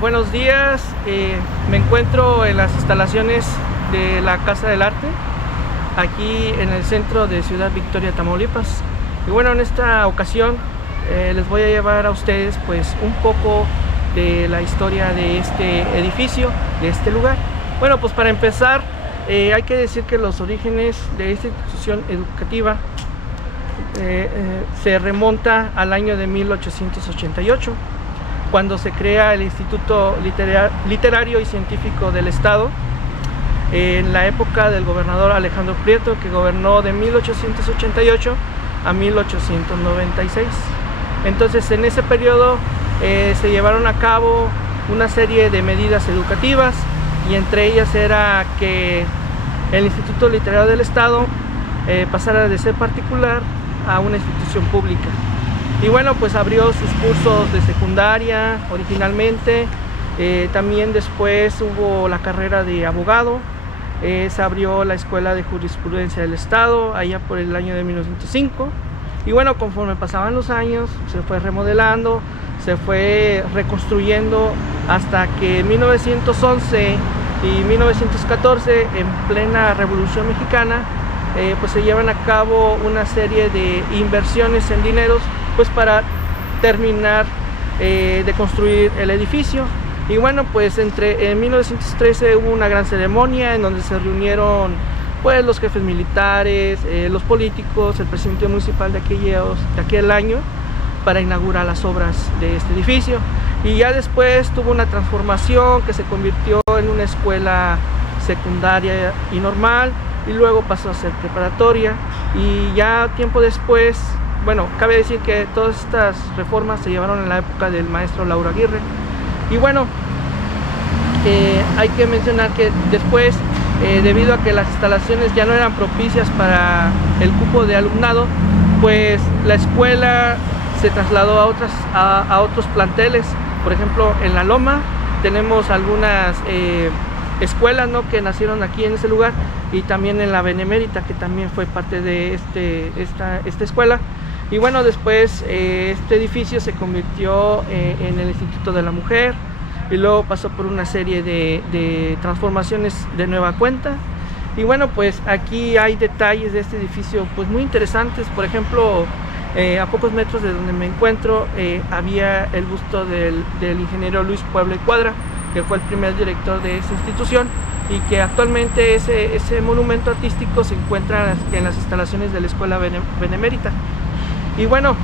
Buenos días, me encuentro en las instalaciones de la Casa del Arte, aquí en el centro de Ciudad Victoria, Tamaulipas. Y bueno, en esta ocasión les voy a llevar a ustedes pues un poco de la historia de este edificio, de este lugar. Bueno, pues para empezar hay que decir que los orígenes de esta institución educativa se remonta al año de 1888, cuando se crea el Instituto Literario y Científico del Estado, en la época del gobernador Alejandro Prieto, que gobernó de 1888 a 1896. Entonces, en ese periodo se llevaron a cabo una serie de medidas educativas, y entre ellas era que el Instituto Literario del Estado pasara de ser particular a una institución pública. Y bueno, pues abrió sus cursos de secundaria originalmente, también después hubo la carrera de abogado, se abrió la Escuela de Jurisprudencia del Estado allá por el año de 1905. Y bueno, conforme pasaban los años se fue remodelando, se fue reconstruyendo, hasta que en 1911 y 1914, en plena Revolución Mexicana, pues se llevan a cabo una serie de inversiones en dineros pues para terminar de construir el edificio. Y bueno, pues en 1913 hubo una gran ceremonia en donde se reunieron pues los jefes militares, los políticos, el presidente municipal de aquel año, para inaugurar las obras de este edificio. Y ya después tuvo una transformación que se convirtió en una escuela secundaria y normal, y luego pasó a ser preparatoria. Y ya tiempo después, bueno, cabe decir que todas estas reformas se llevaron en la época del maestro Lauro Aguirre. Y bueno, hay que mencionar que después, debido a que las instalaciones ya no eran propicias para el cupo de alumnado, pues la escuela se trasladó a otros planteles. Por ejemplo, en La Loma tenemos algunas escuelas, ¿no?, que nacieron aquí en ese lugar, y también en la Benemérita, que también fue parte de esta escuela. Y bueno, después este edificio se convirtió en el Instituto de la Mujer, y luego pasó por una serie de transformaciones de nueva cuenta. Y bueno, pues aquí hay detalles de este edificio pues muy interesantes. Por ejemplo, a pocos metros de donde me encuentro había el busto del ingeniero Luis Puebla y Cuadra, que fue el primer director de esa institución, y que actualmente ese monumento artístico se encuentra en las instalaciones de la Escuela Benemérita. Y bueno,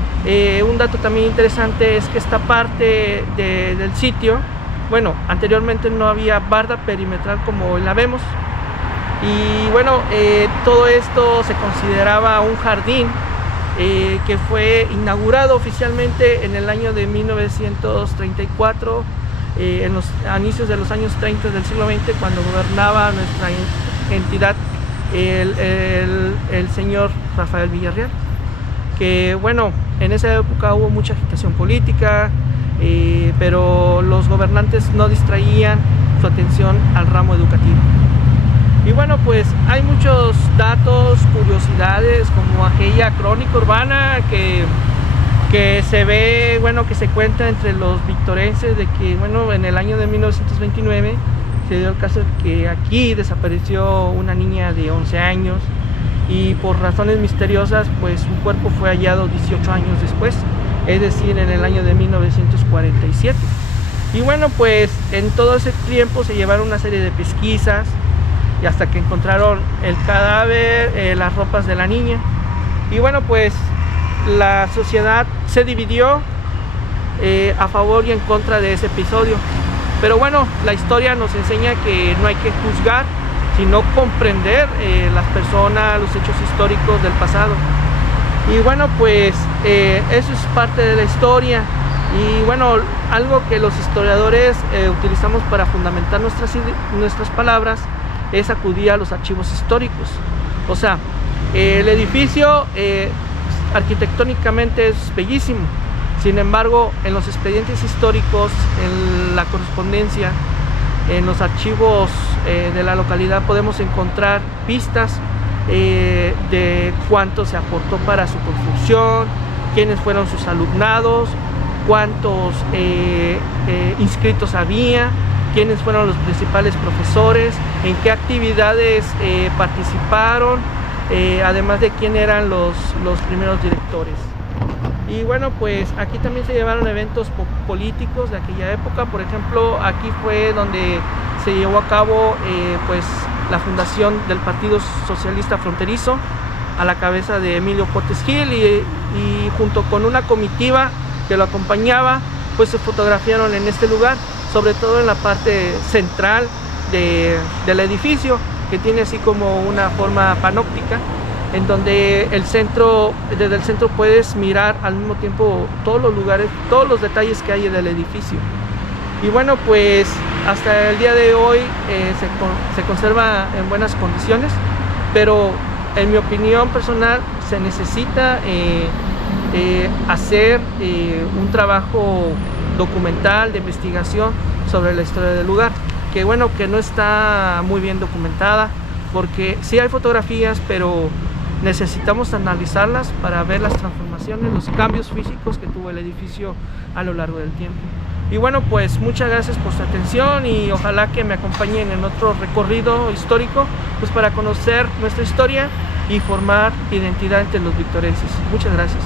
un dato también interesante es que esta parte del sitio, bueno, anteriormente no había barda perimetral como la vemos, y bueno, todo esto se consideraba un jardín que fue inaugurado oficialmente en el año de 1934, en los inicios de los años 30 del siglo XX, cuando gobernaba nuestra entidad el señor Rafael Villarreal, que bueno, en esa época hubo mucha agitación política, pero los gobernantes no distraían su atención al ramo educativo. Y bueno, pues hay muchos datos, curiosidades, como aquella crónica urbana que se ve, bueno, que se cuenta entre los victorenses, de que, bueno, en el año de 1929 se dio el caso de que aquí desapareció una niña de 11 años, y por razones misteriosas, pues su cuerpo fue hallado 18 años después, es decir, en el año de 1947. Y bueno, pues en todo ese tiempo se llevaron una serie de pesquisas, y hasta que encontraron el cadáver, las ropas de la niña. Y bueno, pues la sociedad se dividió a favor y en contra de ese episodio. Pero bueno, la historia nos enseña que no hay que juzgar, sino comprender las personas, los hechos históricos del pasado. Y bueno, pues eso es parte de la historia. Y bueno, algo que los historiadores utilizamos para fundamentar nuestras palabras es acudir a los archivos históricos. O sea, el edificio arquitectónicamente es bellísimo. Sin embargo, en los expedientes históricos, en la correspondencia, en los archivos de la localidad, podemos encontrar pistas de cuánto se aportó para su construcción, quiénes fueron sus alumnados, cuántos inscritos había, quiénes fueron los principales profesores, en qué actividades participaron, además de quién eran los primeros directores. Y bueno, pues aquí también se llevaron eventos políticos de aquella época. Por ejemplo, aquí fue donde se llevó a cabo pues la fundación del Partido Socialista Fronterizo, a la cabeza de Emilio Portes Gil, y junto con una comitiva que lo acompañaba, pues se fotografiaron en este lugar, sobre todo en la parte central del edificio, que tiene así como una forma panóptica, en donde desde el centro puedes mirar al mismo tiempo todos los lugares, todos los detalles que hay en el edificio. Y bueno, pues hasta el día de hoy se conserva en buenas condiciones, pero en mi opinión personal se necesita hacer un trabajo documental de investigación sobre la historia del lugar, que bueno, que no está muy bien documentada, porque sí hay fotografías, pero necesitamos analizarlas para ver las transformaciones, los cambios físicos que tuvo el edificio a lo largo del tiempo. Y bueno, pues muchas gracias por su atención y ojalá que me acompañen en otro recorrido histórico, pues para conocer nuestra historia y formar identidad entre los victorenses. Muchas gracias.